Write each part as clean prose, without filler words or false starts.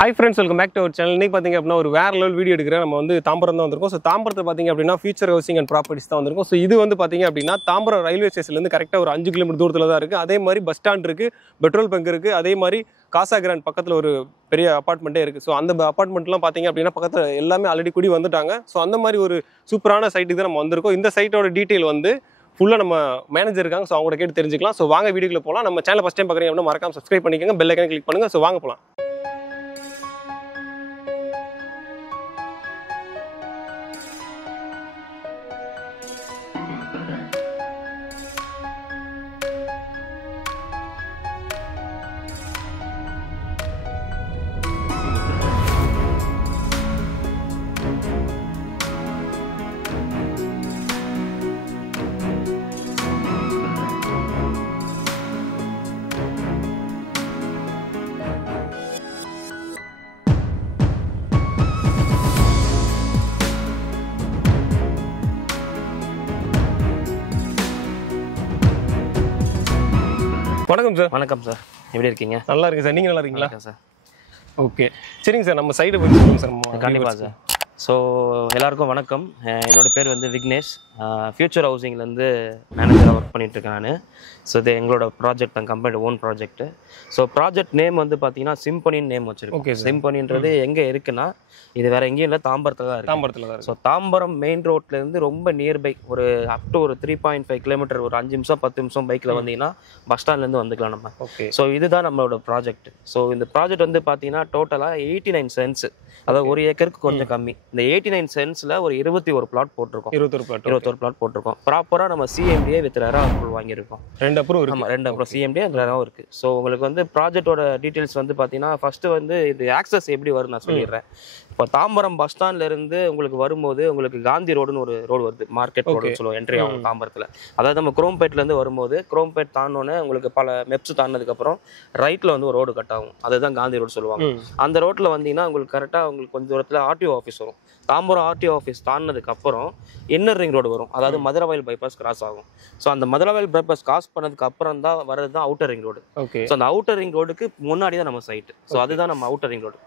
Hi friends, welcome back to our channel. இன்னைக்கு பாத்தீங்க அப்படினா ஒரு வேற லெவல் வீடியோ எடுக்கிறேன். நம்ம வந்து தாம்பரம் தான் வந்திருக்கோம். சோ தாம்பரத்துல பாத்தீங்க அப்படினா ஃபியூச்சர் ஹவுசிங் அண்ட் ப்ராப்பர்ட்டிஸ் தான் வந்திருக்கோம். சோ இது வந்து பாத்தீங்க அப்படினா தாம்பரம் ரயில்வே ஸ்டேஷன்ல இருந்து கரெக்ட்டா ஒரு 5 கிலோமீட்டர் தூரத்துல தான் இருக்கு. அதே மாதிரி பஸ் ஸ்டாண்ட் இருக்கு, பெட்ரோல் பங்க் இருக்கு. அதே மாதிரி காசா கிராண்ட் பக்கத்துல ஒரு பெரிய அபார்ட்மெண்ட்டே இருக்கு. சோ அந்த அபார்ட்மெண்ட்லாம் பாத்தீங்க அப்படினா பக்கத்துல எல்லாமே ஆல்ரெடி குடி வந்துட்டாங்க. சோ அந்த மாதிரி ஒரு சூப்பரான சைட்டுக்கு தான் நம்ம வந்திருக்கோம். இந்த சைட்டோட டீடைல் வந்து ஃபுல்லா நம்ம மேனேஜர் இருக்காங்க. சோ அவங்க கேட்டு தெரிஞ்சுக்கலாம். சோ வாங்க வீடியோக்குள்ள போலாம். நம்ம சேனலை ஃபர்ஸ்ட் டைம் பார்க்கறீங்க அப்படினா மறக்காம சப்ஸ்கிரைப் பண்ணிக்கங்க, பெல் ஐகானை கிளிக் பண்ணுங்க. சோ வாங்க போலாம். வணக்கம் சார். வணக்கம் சார், எப்படி இருக்கீங்க? நல்லா இருக்கு சார். நீங்க நல்லா இருக்கீங்களா? சார் ஓகே, சரிங்க சார். நம்ம சைடை பற்றி சொல்லுங்க சார். கண்டிப்பாக சார். ஸோ எல்லாருக்கும் வணக்கம். என்னோட பேர் வந்து விக்னேஷ். ஃபியூச்சர் ஹவுசிங்லேருந்து மேனேஜராக ஒர்க் பண்ணிகிட்ருக்கேன் நான். ஸோ இது எங்களோட ப்ராஜெக்ட் தான், company own project. So project name வந்து பார்த்தீங்கன்னா சிம்பனின்னு நேம் வச்சுருக்கோம். ஓகே, சிம்பனின்றது எங்கே இருக்குன்னா, இது வேறு எங்கேயும் இல்லை, தாம்பரத்தில் தான் இருக்குது. தாம்பரத்தில் தான். ஸோ தாம்பரம் மெயின் ரோட்லேருந்து ரொம்ப நியர்பை, ஒரு அப் டு ஒரு 3.5 கிலோமீட்டர், ஒரு 5 நிமிஷம் 10 நிமிஷம் பைக்கில் வந்தீங்கன்னா பஸ் ஸ்டாண்ட்லேருந்து வந்துக்கலாம் நம்ம. ஓகே. ஸோ இதுதான் நம்மளோட ப்ராஜெக்ட். ஸோ இந்த ப்ராஜெக்ட் வந்து பார்த்தீங்கன்னா டோட்டலாக 89 சென்ட்ஸ், அதாவது ஒரு ஏக்கருக்கு கொஞ்சம் கம்மி. இந்த 89 சென்ட்ஸில் ஒரு 21 பிளாட் போட்டிருக்கோம். 21 பிளாட் போட்டிருக்கோம். ப்ராப்பராக நம்ம சிஎம்டிஏ வித் ரெரா அப்ரூவல் வாங்கியிருக்கோம். 2 அப்ரூவ் இருக்கு. ஆமாம், 2 அப்ரூவல் சிஎம்டிஏ ரெராவும் இருக்குது. ஸோ உங்களுக்கு வந்து ப்ராஜெக்டோட டீட்டெயில்ஸ் வந்து பார்த்தீங்கன்னா, ஃபஸ்ட்டு வந்து இது ஆக்சஸ் எப்படி வரும் நான் சொல்லிடுறேன். இப்போ தாம்பரம் பஸ் ஸ்டாண்ட்ல இருந்து உங்களுக்கு வரும்போது உங்களுக்கு காந்தி ரோடுன்னு ஒரு ரோடு வருது, மார்க்கெட் ரோடுன்னு சொல்லுவோம், என்ட்ரி ஆகும் தாம்பரத்தில். அதாவது நம்ம குரோம்பேட்லேருந்து வரும்போது, குரோம்பேட் தாண்டோன்னே உங்களுக்கு பல மெப்ஸ் தாண்டினதுக்கப்புறம் ரைட்டில் வந்து ஒரு ரோடு கட் ஆகும், அதுதான் காந்தி ரோடு சொல்லுவாங்க. அந்த ரோட்டில் வந்தீங்கன்னா உங்களுக்கு கரெக்டாக உங்களுக்கு கொஞ்சம் தூரத்தில் ஆர்டிஓ ஆஃபீஸ் வரும். தாம்பரம் ஆர்டிஓ ஆஃபீஸ் தாண்டினதுக்கப்புறம் இன்னர் ரிங் ரோடு வரும், அதாவது மதுரவாயில் பைபாஸ் கிராஸ் ஆகும். ஸோ அந்த மதுரவாயில் பைபாஸ் கிராஸ் பண்ணதுக்கு அப்புறம் தான் வர்றது தான் outer ring road. Okay. So அந்த அவுட்டர் ரிங் ரோடுக்கு முன்னாடி தான் நம்ம சைட். ஸோ அதுதான் நம்ம அவுட்டர் ரிங் ரோடு.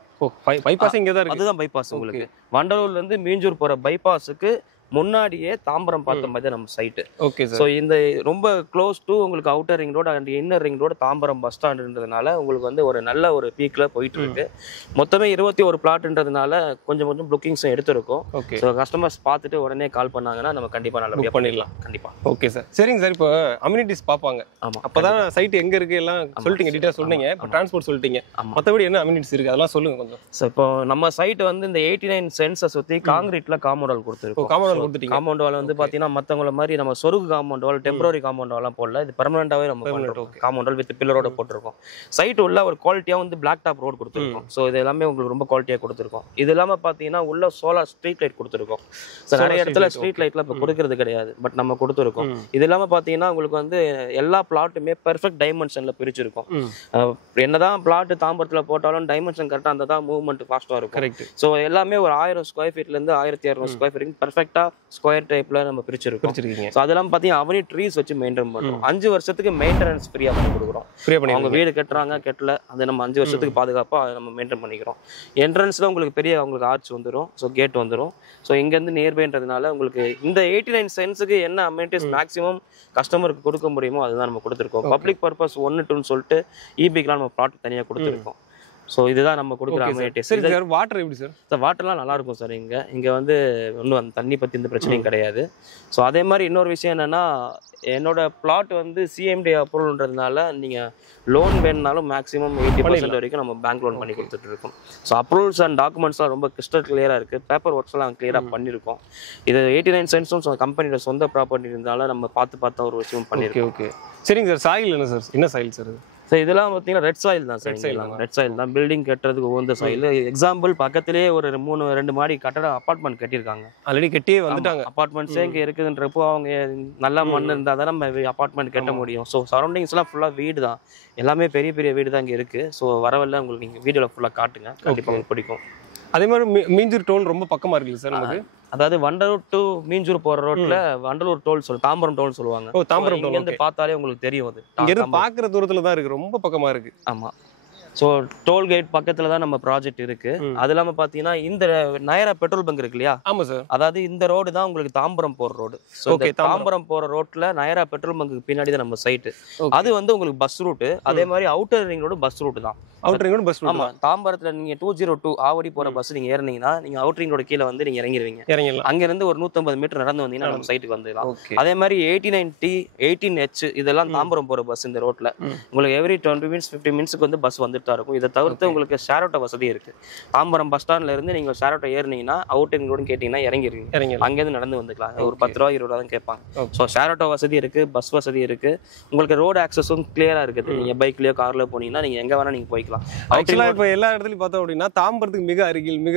பைபாஸ் இங்க தான் இருக்கு. அதுதான் பைபாஸ். உங்களுக்கு வண்டலூர்ல இருந்து மீஞ்சூர் போற பைபாஸுக்கு முன்னாடியே தாம்பரம் பார்த்த மாதிரி நம்ம சைட்டு. Okay sir. ஸோ இந்த ரொம்ப க்ளோஸ் டு உங்களுக்கு outer ring road and inner ring road Tambaram bus ஸ்டாண்டுன்றதுனால உங்களுக்கு வந்து ஒரு நல்ல ஒரு பீக்ல போயிட்டு இருக்கு. மொத்தமே 21 பிளாட்ன்றதுனால கொஞ்சம் கொஞ்சம் புக்கிங்ஸும் எடுத்திருக்கோம். ஓகே. ஸோ கஸ்டமர்ஸ் பார்த்துட்டு உடனே கால் பண்ணாங்கன்னா நம்ம கண்டிப்பா நல்லபடியா பண்ணிடலாம். கண்டிப்பா. Okay sir. சரிங்க சார். இப்போ அம்யூனிட்டிஸ் பார்ப்பாங்க. ஆமா, அப்பதான் சைட் எங்க இருக்கு எல்லாம் சொல்லிட்டீங்க, டீடைல்ஸ் சொன்னீங்க. இப்போ டிரான்ஸ்போர்ட் சொல்லிட்டீங்க. மற்றபடி என்ன அம்யூனிட்டிஸ் இருக்கு அதெல்லாம் சொல்லுங்க கொஞ்சம். ஸோ இப்போ நம்ம சைட் வந்து இந்த 89 சென்ட்ஸை சுற்றி காங்கிரீட்ல காம்பவுண்ட் வால் கொடுத்துருக்கோம். காம்பவுண்ட் வால் கொடுத்துட்டீங்க. காம்பவுண்ட் வால் வந்து பாத்தீங்கன்னா மத்தவங்கள மாதிரி நம்ம சொருகு காம்பவுண்ட் வால், டெம்பரரி காம்பவுண்ட் வால்லாம் போடல. இது பெர்மனன்ட்டாவே நம்ம பண்றோம். காம்பவுண்ட் வால் வித் பில்லரோட போட்டுருக்கோம். சைட் உள்ள ஒரு குவாலிட்டியா வந்து பிளாக் டாப் ரோட் கொடுத்துருக்கோம். ஸோ இது எல்லாமே உங்களுக்கு ரொம்ப குவாலிட்டியா கொடுத்துருக்கோம். இது இல்லாம பாத்தீங்கன்னா உள்ள சோலார் ஸ்ட்ரீட் லைட் கொடுத்துருக்கோம். ஸோ நிறைய இடத்துல ஸ்ட்ரீட் லைட்ல இப்போ கொடுக்கறது கிடையாது, பட் நம்ம கொடுத்துருக்கோம். இது இல்லாம பாத்தீங்கன்னா உங்களுக்கு வந்து எல்லா பிளாட்டுமே பெர்ஃபெக்ட் டைமென்ஷன்ல பிரிச்சிருக்கோம். என்னதான் பிளாட் தாம்பரத்துல போட்டாலும் டைமென்ஷன் கரெக்டா இருந்தா தான் மூவ்மெண்ட் ஃபாஸ்டா இருக்கும். கரெக்ட். ஸோ எல்லாமே ஒரு 1000 ஸ்கொயர் ஃபீட்ல இருந்து 1200 ஸ்கொயர் ஃபீட் பெர்ஃபெக்டா ஸ்கொயர் டைப்ல நம்ம பிரிச்சிருக்கோம். ஸோ அதெல்லாம் பார்த்தீங்கன்னா அவனி ட்ரீஸ் வச்சு மெயின்டைன் பண்ணுறோம். 5 வருஷத்துக்கு மெயின்டெனன்ஸ் ஃப்ரீயாக பண்ணி கொடுக்குறோம். அவங்க வீடு கட்டுறாங்க, கட்டல, அதை நம்ம 5 வருஷத்துக்கு பாதுகாப்பாக நம்ம மெயின்டைன் பண்ணிக்கிறோம். என்ட்ரன்ஸில் உங்களுக்கு பெரிய உங்களுக்கு ஆர்ச் வந்துடும், ஸோ கேட் வந்துடும். ஸோ இங்கேருந்து நியர்பைன்றதுனால உங்களுக்கு இந்த 89 சென்ட்ஸுக்கு என்ன அமெனிட்டிஸ் மேக்ஸிமம் கஸ்டமருக்கு கொடுக்க முடியுமோ அதுதான் நம்ம கொடுத்துருக்கோம். பப்ளிக் பர்பஸ் 1, 2ன்னு சொல்லிட்டு இபிக்கெலாம் நம்ம ப்ளாட் தனியாக கொடுத்துருக்கோம். ஸோ இதுதான் நம்ம கொடுக்குற அமெனிட்டிஸ். சரி சார். வாட்டர் எப்படி சார்? சார் வாட்டர்லாம் நல்லா இருக்கும் சார். இங்கே வந்து ஒன்றும் அந்த தண்ணி பற்றி எந்த பிரச்சனையும் கிடையாது. ஸோ அதே மாதிரி இன்னொரு விஷயம் என்னென்னா, என்னோட பிளாட் வந்து சிஎம்டி அப்ரூவல்ன்றதுனால நீங்கள் லோன் வேணுனாலும் மேக்ஸிமம் 80% வரைக்கும் நம்ம பேங்க் லோன் பண்ணி கொடுத்துட்டு இருக்கோம். ஸோ அப்ரூவல்ஸ் அண்ட் டாக்குமெண்ட்ஸ்லாம் ரொம்ப கிறிஸ்டல் கிளியராக இருக்குது. பேப்பர் ஒர்க்ஸ்லாம் கிளியராக பண்ணியிருக்கோம். இது 89 சென்ட்ஸும் கம்பெனியோட சொந்த ப்ராப்பர்ட்டி இருந்தாலும் நம்ம பார்த்து ஒரு விஷயம் பண்ணியிருக்கோம். ஓகே. சரிங்க சார். சாயில் என்ன சார்? என்ன சாயில் சார்? ஸோ இதெல்லாம் பார்த்தீங்கன்னா ரெட் சாயில் தான் சார். ரெட் சாயில் தான் பில்டிங் கட்டுறதுக்கு உகந்த சாயில். எக்ஸாம்பிள் பக்கத்திலேயே ஒரு 2 மாடி கட்டட அப்பார்ட்மெண்ட் கட்டியிருக்காங்க. ஆல்ரெடி கட்டியே வந்துட்டாங்க. அப்பார்ட்மெண்ட்ஸே இங்கே இருக்குதுன்றப்போ அவங்க நல்ல மண் இருந்தால் தான் நம்ம அப்பார்ட்மெண்ட் கட்ட முடியும். ஸோ சரௌண்டிங்ஸ்லாம் ஃபுல்லாக வீடு தான், எல்லாமே பெரிய பெரிய வீடு தான் இங்கே இருக்குது. ஸோ வரவெல்லாம் உங்களுக்கு நீங்கள் வீடியோவில் ஃபுல்லாக காட்டுங்க, கண்டிப்பாக உங்களுக்கு பிடிக்கும். அதே மாதிரி மீஞ்சூர் டோல் ரொம்ப பக்கமாக இருக்குல்ல சார் நமக்கு? அதாவது வண்டலூர் டு மீஞ்சூர் போற ரோட்ல வண்டலூர் டோல் தாம்பரம் டோல் சொல்லுவாங்க. ஓ, தாம்பரம் டோல். இங்க இருந்து பார்த்தாலே உங்களுக்கு தெரியும். அது இங்க இருந்து பாக்குற தூரத்துல தான் இருக்கு, ரொம்ப பக்கமா இருக்கு. ஆமா. ஸோ டோல்கேட் பக்கத்துல தான் நம்ம ப்ராஜெக்ட் இருக்கு. அது இல்லாம பாத்தீங்கன்னா இந்த நயரா பெட்ரோல் பங்க் இருக்கு இல்லையா? ஆமா சார். அதாவது இந்த ரோடு தான் உங்களுக்கு தாம்பரம் போற ரோடு. ஓகே, தாம்பரம் போற ரோட்ல நயரா பெட்ரோல் பங்க்கு பின்னாடி தான் நம்ம சைட். அது வந்து உங்களுக்கு பஸ் ரூட். அதே மாதிரி outer ring road bus route தான். Outer ring road bus route. ஆமா, தாம்பரத்துல நீங்க 202 ஆவடி போற பஸ் நீங்க ஏறினீங்கன்னா நீங்க அவுட்டர் ரிங் ரோடு கீழ வந்து நீங்க இறங்கிடுவீங்க. அங்க இருந்து ஒரு 150 மீட்டர் நடந்து வந்தீங்கன்னா நம்ம சைட்டுக்கு வந்துடலாம். அதே மாதிரி 89T 18H இதெல்லாம் தாம்பரம் போற பஸ் இந்த ரோட்ல உங்களுக்கு எவ்ரி 20 மினிட்ஸ் 50 மினிட்ஸ்க்கு வந்து பஸ் வந்துட்டு தான் இருக்கும். இதை தவிர்த்து உங்களுக்கு ஷேர் ஆட்டோ வசதி இருக்கு. தாம்பரம் பஸ் ஸ்டாண்ட்ல இருந்து நீங்க ஷேர் ஆட்டோ ஏறினீங்கன்னா அவுட்டர் ரிங் ரோடு கேட்டீங்கன்னா இறங்கிடுவீங்க. அங்கேருந்து நடந்து வந்துக்கலாம். ஒரு 10 ரூபா 20 ரூபா தான் கேட்பாங்க. ஸோ ஷேர் ஆட்டோ வசதி இருக்கு, பஸ் வசதி இருக்கு. உங்களுக்கு ரோடு ஆக்சஸும் கிளியரா இருக்குது. நீங்க பைக்லயோ கார்லயோ போனீங்கன்னா நீங்க எங்க வேணா நீங்க போய்க்கலாம். ஆக்சுவலா இப்போ எல்லா இடத்துலயும் பார்த்தோம் அப்படின்னா தாம்பரத்துக்கு மிக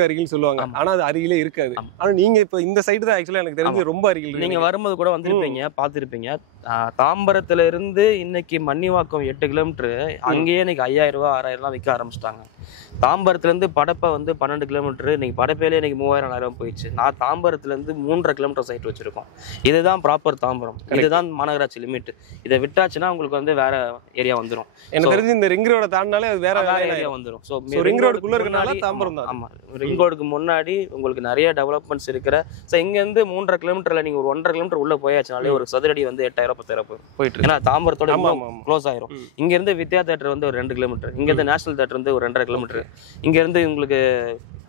அருகில் சொல்லுவாங்க. ஆனா அது அருகிலே இருக்காது. ஆனா நீங்க இப்போ இந்த சைடு தான் ஆக்சுவலா எனக்கு தெரிஞ்சு ரொம்ப அருகில். நீங்க வரும்போது கூட வந்திருப்பீங்க, பார்த்திருப்பீங்க. தாம்பரத்துல இருந்து இன்னைக்கு மன்னிவாக்கம் 8 கிலோமீட்டர், அங்கேயே இன்னைக்கு 5000 ரூபா 6000 விற்க ஆரம்பிச்சிட்டாங்க. தாம்பரத்துல இருந்து படப்பை வந்து 12 கிலோமீட்டர், இன்னைக்கு படப்பையிலே இன்னைக்கு 3000 4000 போயிடுச்சு. நான் தாம்பரத்துல இருந்து 3.5 கிலோமீட்டர் சைட் வச்சிருக்கோம். இதுதான் ப்ராப்பர் தாம்பரம். இதுதான் மாநகராட்சி லிமிட். இதை விட்டாச்சுன்னா உங்களுக்கு வந்து வேற ஏரியா வந்துடும். எனக்கு தெரிஞ்சு இந்த ரிங் ரோட தாண்டினாலே அது வேற ஏரியா வந்துடும். ஸோ ரிங் ரோடுக்குள்ள இருக்கனால தாம்பரம் தான். ஆமா, ரிங் ரோடுக்கு முன்னாடி உங்களுக்கு நிறைய டெவலப்மெண்ட்ஸ் இருக்கிற. ஸோ இங்க இருந்து 3.5 கிலோமீட்டர்ல நீங்க ஒரு 1.5 கிலோமீட்டர் உள்ள போயாச்சுனாலே ஒரு சதுரடி வந்து 8000 10,000 போயிட்டு. ஏன்னா தாம்பரத்தோட க்ளோஸ் ஆயிரும். இங்க இருந்து வித்யா தேட்டர் வந்து ஒரு 2 கிலோமீட்டர், இங்க இருந்து நேஷனல் தேட்டர் வந்து ஒரு 2.5 கிலோமீட்டர், இங்க இருந்து உங்களுக்கு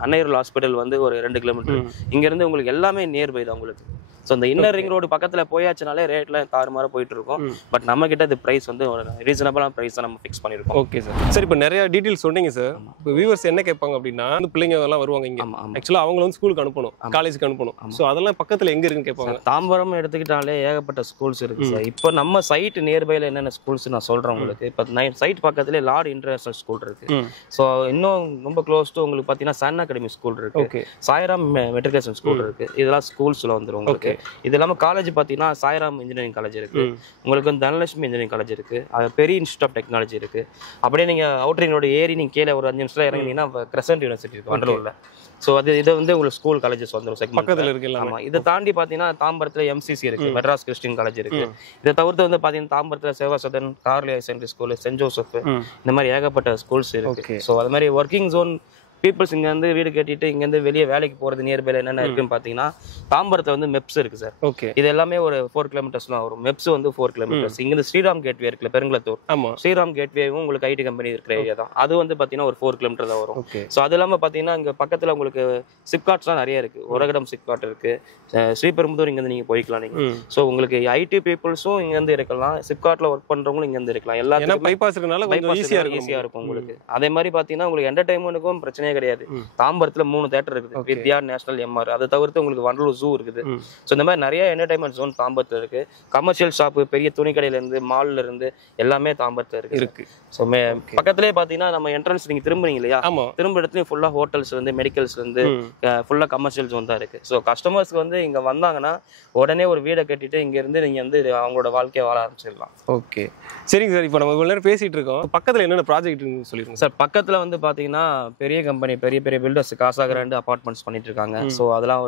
அன்னையர் ஹாஸ்பிட்டல் வந்து ஒரு 2 கிலோமீட்டர், இங்க இருந்து உங்களுக்கு எல்லாமே நியர்பை தான் உங்களுக்கு. ஸோ இந்த இன்னர் ரிங் ரோடு பக்கத்துல போயாச்சுனாலே ரேட்ல தாறுமாற போயிட்டு இருக்கும். பட் நம்ம கிட்ட இது பிரைஸ் வந்து ஒரு ரீசனபிளான பிரைஸ் நம்ம ஃபிக்ஸ் பண்ணிருக்கோம். Okay sir. சார் இப்போ நிறைய டீடைல்ஸ் சொன்னீங்க சார். இப்போ வியூவர்ஸ் என்ன கேட்பாங்க அப்படின்னா, பிள்ளைங்க எல்லாம் வருவாங்க இங்க. ஆக்சுவலா அவங்க வந்து ஸ்கூலுக்கு அனுப்பணும், காலேஜுக்கு அனுப்பணும். ஸோ அதெல்லாம் பக்கத்துல எங்க இருக்குன்னு கேட்பாங்க. தாம்பரம் எடுத்துக்கிட்டாலே ஏகப்பட்ட ஸ்கூல்ஸ் இருக்கு சார். இப்போ நம்ம சைட் நியர்பைல என்னென்ன ஸ்கூல்ஸ் நான் சொல்றேன் உங்களுக்கு. இப்போ சைட் பக்கத்துல லார்ட் இன்டர்நேஷனல் ஸ்கூல் இருக்கு. ஸோ இன்னும் ரொம்ப க்ளோஸ் டு உங்களுக்கு பாத்தீங்கன்னா சன் அகாடமி ஸ்கூல் இருக்கு, சாய்ராம் மெட்ரிகுலேஷன் ஸ்கூல் இருக்கு. இதெல்லாம் ஸ்கூல்ஸ்ல வந்துடும் உங்களுக்கு. இது இல்லாம காலேஜ் பாத்தீங்கன்னா சாய்ராம் இன்ஜினியரிங் காலேஜ் இருக்கு, உங்களுக்கு வந்து தனலட்சுமி இன்ஜினியரிங் காலேஜ் இருக்கு, பெரிய இன்ஸ்டியூட் ஆஃப் டெக்னாலஜி இருக்கு. அப்படியே நீங்க அவுட்டர் ரிங் ரோடு ஏறி நீங்க கீழே ஒரு 5 நிமிஷத்துல இறங்கினீங்கன்னா கிரசன்ட் யூனிவர்சிட்டி இருக்கு வண்டலூர்ல. ஸோ இது வந்து உங்களுக்கு ஸ்கூல் காலேஜஸ் வந்துடும் பக்கத்துல இருக்கு. ஆமா, இதை தாண்டி பாத்தீங்கன்னா தாம்பரத்துல MCC இருக்கு, மெட்ராஸ் கிறிஸ்டின் காலேஜ் இருக்கு. இதை தவிர்த்து வந்து பாத்தீங்கன்னா தாம்பரத்துல சேவா சதன், கார்லியா சென்ட்ரி ஸ்கூல், சென்ட் ஜோசப், இந்த மாதிரி ஏகப்பட்ட ஸ்கூல்ஸ் இருக்கு. ஸோ அது மாதிரி ஒர்க்கிங் ஜோன் பீப்புள்ஸ் இங்க வந்து வீடு கட்டிட்டு இங்க இருந்து வெளியே வேலைக்கு போறது நியர்பைல என்னென்ன இருக்குன்னு பாத்தீங்கன்னா தாம்பரத்துல வந்து மெப்ஸ் இருக்கு சார். இது எல்லாமே ஒரு 4 கிலோமீட்டர்ஸ் தான் வரும். மெப்ஸ் வந்து 4 கிலோமீட்டர்ஸ். இங்க ஸ்ரீராம் கேட்வே இருக்குல்ல பெருங்குளத்தூர், ஸ்ரீராம் கேட்வேவும் உங்களுக்கு ஐடி கம்பெனி இருக்கிற ஏரியா தான். அது வந்து பாத்தீங்கன்னா ஒரு 4 கிலோமீட்டர் தான் வரும். ஸோ அது இல்லாம பாத்தீங்கன்னா இங்க பக்கத்துல உங்களுக்கு சிப்காட்ஸ்லாம் நிறைய இருக்கு. உரகடம் சிப்காட் இருக்கு, ஸ்ரீபெரும்புதூர் இங்க இருந்து நீங்க போய்க்கலாம் நீங்க. ஸோ உங்களுக்கு ஐடி பீப்புள்ஸும் இங்க இருந்து இருக்கலாம், சிப்காட்ல ஒர்க் பண்றவங்களும் இங்க இருந்து இருக்கலாம். எல்லாரும் பைபாஸ் ஈஸியா இருக்கும் உங்களுக்கு. அதே மாதிரி பாத்தீங்கன்னா உங்களுக்கு என்டர்டைன்மெண்ட்டுக்கும் பிரச்சனை கிடையாது. தாம்பரத்துல 3 தியேட்டர் இருக்குது, வித்யா, நேஷனல், MR. அதை தவிர்த்து உங்களுக்கு வண்டலூர் ஜூ இருக்குது. ஸோ இந்த மாதிரி நிறைய என்டர்டைன்மெண்ட் ஜோன் தாம்பரத்துல இருக்கு. கமர்ஷியல் ஷாப், பெரிய துணி கடையில இருந்து மால்ல இருந்து எல்லாமே தாம்பரத்துல இருக்கு. ஸோ பக்கத்திலே பாத்தீங்கன்னா நம்ம என்ட்ரன்ஸ் நீங்க திரும்புறீங்க இல்லையா, திரும்ப இடத்துலயும் ஃபுல்லா ஹோட்டல்ஸ் இருந்து மெடிக்கல்ஸ்ல இருந்து ஃபுல்லா கமர்ஷியல் ஜோன் தான் இருக்கு. ஸோ கஸ்டமர்ஸ்க்கு வந்து இங்க வந்தாங்கன்னா உடனே ஒரு வீடை கட்டிட்டு இங்க இருந்து நீங்க வந்து அவங்களோட வாழ்க்கையை வாழ ஆரம்பிச்சிடலாம். ஓகே, சரிங்க சார். இப்போ நம்ம இவ்வளவு நேரம் பேசிட்டு இருக்கோம், பக்கத்துல என்னென்ன ப்ராஜெக்ட் சொல்லிருக்கோம் சார். பக்கத்துல வந்து பாத்தீங்கன்னா பெரிய கம்பெனி, பெரிய பில்டர்ஸ் காசாகிராண்டு அபார்ட்மெண்ட்ஸ் பண்ணிட்டு இருக்காங்க. ஸோ அதெல்லாம்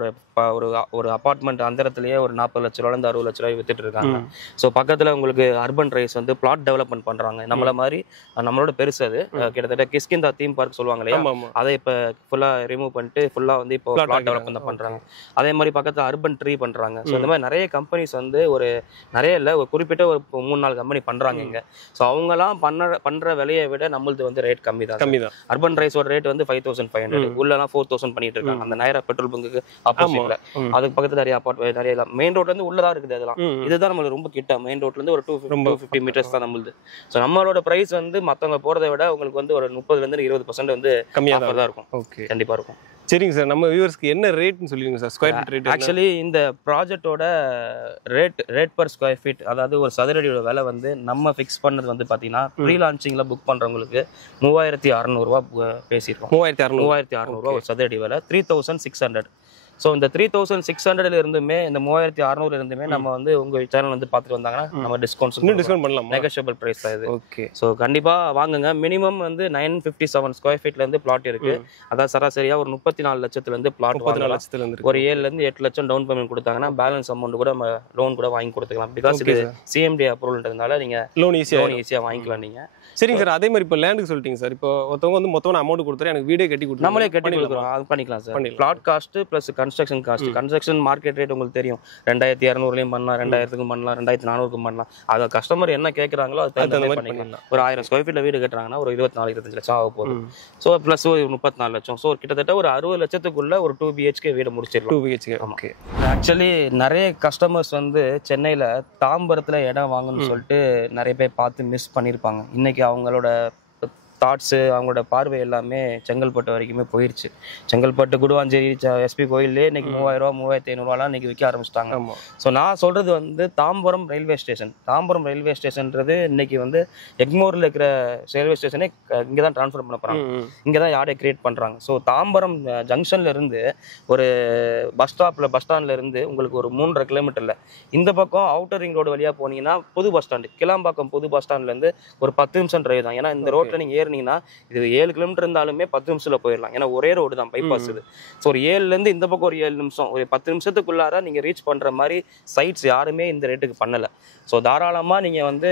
ஒரு அபார்ட்மெண்ட் அந்த இடத்துலயே ஒரு 40 லட்ச ரூபாயிலிருந்து 60 லட்ச ரூபாய் வித்துட்டு இருக்காங்க. ஸோ பக்கத்துல உங்களுக்கு அர்பன் ரைஸ் வந்து பிளாட் டெவலப்மெண்ட் பண்றாங்க. நம்மள மாதிரி நம்மளோட பெருசு அது கிட்டத்தட்ட கிஷ்கிந்தா தீம் பார்க் சொல்லுவாங்க இல்லையா, அதை இப்ப ஃபுல்லா ரிமூவ் பண்ணிட்டு ஃபுல்லா வந்து இப்போ பிளாட் டெவலப்மெண்ட் பண்றாங்க. அதே மாதிரி பக்கத்துல அர்பன் ட்ரீ பண்றாங்க. ஸோ இந்த மாதிரி நிறைய கம்பெனிஸ் வந்து ஒரு நிறைய இல்ல, ஒரு குறிப்பிட்ட ஒரு 3-4 கம்பெனி பண்றாங்க இங்க. ஸோ அவங்க எல்லாம் பண்ற விலையை விட நம்மளுக்கு வந்து ரேட் கம்மி தான். அர்பன் ரைஸோட ரேட் வந்து 5500, உள்ளலாம் 4000 பண்ணிட்டு இருக்காங்க. அந்த நயரா பெட்ரோல் பங்குக்கு ஆப்போசிட்ல அதுக்கு பக்கத்துல நிறைய மெயின் ரோட்ல இருந்து உள்ளதா இருக்குது. அதெல்லாம் இதுதான் நம்மளுக்கு ரொம்ப கிட்ட. மெயின் ரோட்ல இருந்து ஒரு 250 மீட்டர்ஸ் தான் நம்மளுது. ஸோ நம்மளோட பிரைஸ் வந்து மத்தவங்க போறதை விட உங்களுக்கு வந்து ஒரு 30-20% வந்து கம்மியா தான் இருக்கும். கண்டிப்பா இருக்கும். சரிங்க சார். நம்ம வியூவர்ஸ்க்கு என்ன ரேட்னு சொல்லிருங்க sir, square feet rate. Actually இந்த ப்ராஜெக்ட்டோட ரேட் பர் ஸ்கொயர் ஃபீட், அதாவது ஒரு சதுரடியோட விலை வந்து நம்ம ஃபிக்ஸ் பண்ணது வந்து பாத்தீங்கன்னா ப்ரீ லான்ச்சிங்ல புக் பண்றவங்களுக்கு 3600 ரூபாய் பேசியிருக்கோம். 3600 ரூபாய் ஒரு சதுரடி விலை, 3600. ஸோ இந்த 3600 இருந்துமே இந்த 3600 இருந்துமே நம்ம வந்து உங்க சேனல் வந்து பார்த்துட்டு வந்தாங்கன்னா நம்ம டிஸ்கவுண்ட் பண்ணலாம், நெகோஷியபிள் பிரைஸ் தான் இது. ஓகே. ஸோ கண்டிப்பா வாங்குங்க. மினிமம் வந்து 957 ஸ்கொயர் ஃபீட்ல இருந்து பிளாட் இருக்கு. அதாவது சராசரியா ஒரு 34 லட்சத்துல இருந்து பிளாட் 34 லட்சத்துல இருந்து ஒரு 7 ல இருந்து 8 லட்சம் டவுன் பேமெண்ட் கொடுத்தாங்கன்னா பேலன்ஸ் அமௌண்ட் கூட நம்ம லோன் கூட வாங்கி கொடுத்துக்கலாம். பிகாஸ் இது சிஎம்டி அப்ரூவல்ன்றதுனால நீங்க லோன் ஈஸியா வாங்கிக்கலாம் நீங்க. சரிங்க சார். அதே மாதிரி இப்போ லேண்டுக்கு சொல்லிட்டீங்க சார். இப்போ ஒருத்தவங்க வந்து மொத்தம் அமௌண்ட் கொடுத்துரு எனக்கு வீடே கட்டி கொடுத்து நம்மளே கட்டி கொடுக்குறோம். அது பண்ணிக்கலாம் sir. Plot cost plus construction cost. Construction market rate உங்களுக்கு தெரியும். 2200லயும் பண்ணலாம், 2000க்கும் பண்ணலாம், 2400க்கும் பண்ணலாம். அது கஸ்டமர் என்ன கேட்கறாங்களோ அது தகுந்த மாதிரி பண்ணிக்கலாம். ஒரு 1000 ஸ்கொயர் ஃபீட்ல வீடு கட்டுறாங்கன்னா ஒரு 24-25 லட்சம் ஆக போகுது. ஸோ பிளஸ் ஒரு 34 லட்சம். ஸோ கிட்டத்தட்ட ஒரு 60 லட்சத்துக்குள்ள ஒரு 2 BHK வீடு முடிச்சிடலாம். 2 BHK. ஓகே. ஆக்சுவலி நிறைய கஸ்டமர்ஸ் வந்து சென்னையில தாம்பரத்துல இடம் வாங்கணும்னு சொல்லிட்டு நிறைய பேர் பார்த்து மிஸ் பண்ணியிருப்பாங்க. இன்னைக்கு அவங்களோட தாட்ஸு அவங்களோட பார்வை எல்லாமே செங்கல்பட்டு வரைக்குமே போயிடுச்சு. செங்கல்பட்டு குடுவாஞ்சேரி எஸ்பி கோயிலே இன்னைக்கு 3000 3500 இன்னைக்கு விற்க ஆரம்பிச்சிட்டாங்க. ஸோ நான் சொல்றது வந்து Tambaram railway station. Tambaram railway ஸ்டேஷன்ன்றது இன்னைக்கு வந்து எக்மோரில் இருக்கிற ரயில்வே ஸ்டேஷனே இங்கே தான் ட்ரான்ஸ்ஃபர் பண்ண போகிறாங்க. இங்கே தான் யார்டே கிரியேட் பண்ணுறாங்க. ஸோ தாம்பரம் ஜங்ஷன்ல இருந்து ஒரு பஸ் ஸ்டாண்ட்ல இருந்து உங்களுக்கு ஒரு 3.5 கிலோமீட்டர்ல இந்த பக்கம் அவுட்டர் ரிங் ரோடு வழியாக போனீங்கன்னா புது பஸ் ஸ்டாண்டு கிளாம்பாக்கம் புது பஸ் ஸ்டாண்ட்லேருந்து ஒரு 10 நிமிஷம் டிரைவ் தான். ஏன்னா இந்த ரோட்டில் நீங்கள் இது 7 கிலோமீட்டர் இருந்தாலுமே 10 நிமிஷத்துல போயிடலாம். ஏன்னா ஒரே ரோடு தான், பைபாஸ் இது. ஸோ ஒரு 7ல இருந்து இந்த பக்கம் ஒரு 7 நிமிஷம், ஒரு 10 நிமிஷத்துக்குள்ளார நீங்க ரீச் பண்ற மாதிரி சைட்ஸ் யாருமே இந்த ரேட்டுக்கு பண்ணல. ஸோ தாராளமா நீங்க வந்து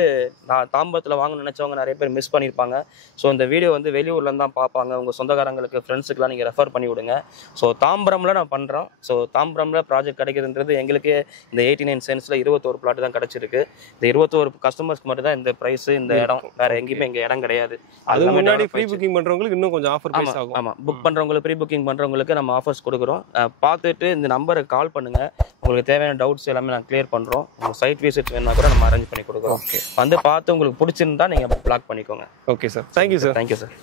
நான் தாம்பரத்தில் வாங்கணும்னு நினைச்சவங்க நிறைய பேர் மிஸ் பண்ணியிருப்பாங்க. ஸோ இந்த வீடியோ வந்து வெளியூர்ல தான் பார்ப்பாங்க. உங்க சொந்தக்காரங்களுக்கு ஃப்ரெண்ட்ஸுக்குலாம் நீங்க ரெஃபர் பண்ணி விடுங்க. ஸோ தாம்பரம்ல நான் பண்றோம். ஸோ தாம்பரம்ல ப்ராஜெக்ட் கிடைக்கிறதுன்றது எங்களுக்கு இந்த 89 சென்ட்ஸ்ல 21 பிளாட் தான் கிடைச்சிருக்கு. இந்த 21 கஸ்டமர்ஸ்க்கு மட்டும் தான் இந்த பிரைஸ், இந்த இடம். வேற எங்கேயுமே இங்க இடம் கிடையாது. அது முன்னாடி ப்ரீ புக்கிங் பண்றவங்களுக்கு இன்னும் கொஞ்சம் ஆஃபர் பிரைஸ் ஆகும். ஆமா, புக் பண்றவங்களுக்கு ப்ரீ புக்கிங் பண்றவங்களுக்கு நம்ம ஆஃபர்ஸ் கொடுக்குறோம். பார்த்துட்டு இந்த நம்பருக்கு கால் பண்ணுங்க. உங்களுக்கு தேவையான டவுட்ஸ் எல்லாமே நான் கிளியர் பண்றோம். உங்க சைட் விசிட் வேணா கூட நம்ம அரேஞ்ச் பண்ணி கொடுக்குறோம். வந்து பார்த்து உங்களுக்கு பிடிச்சிருந்தா நீங்க பிளாக் பண்ணிக்கோங்க. Okay sir. Thank you sir. Thank you sir.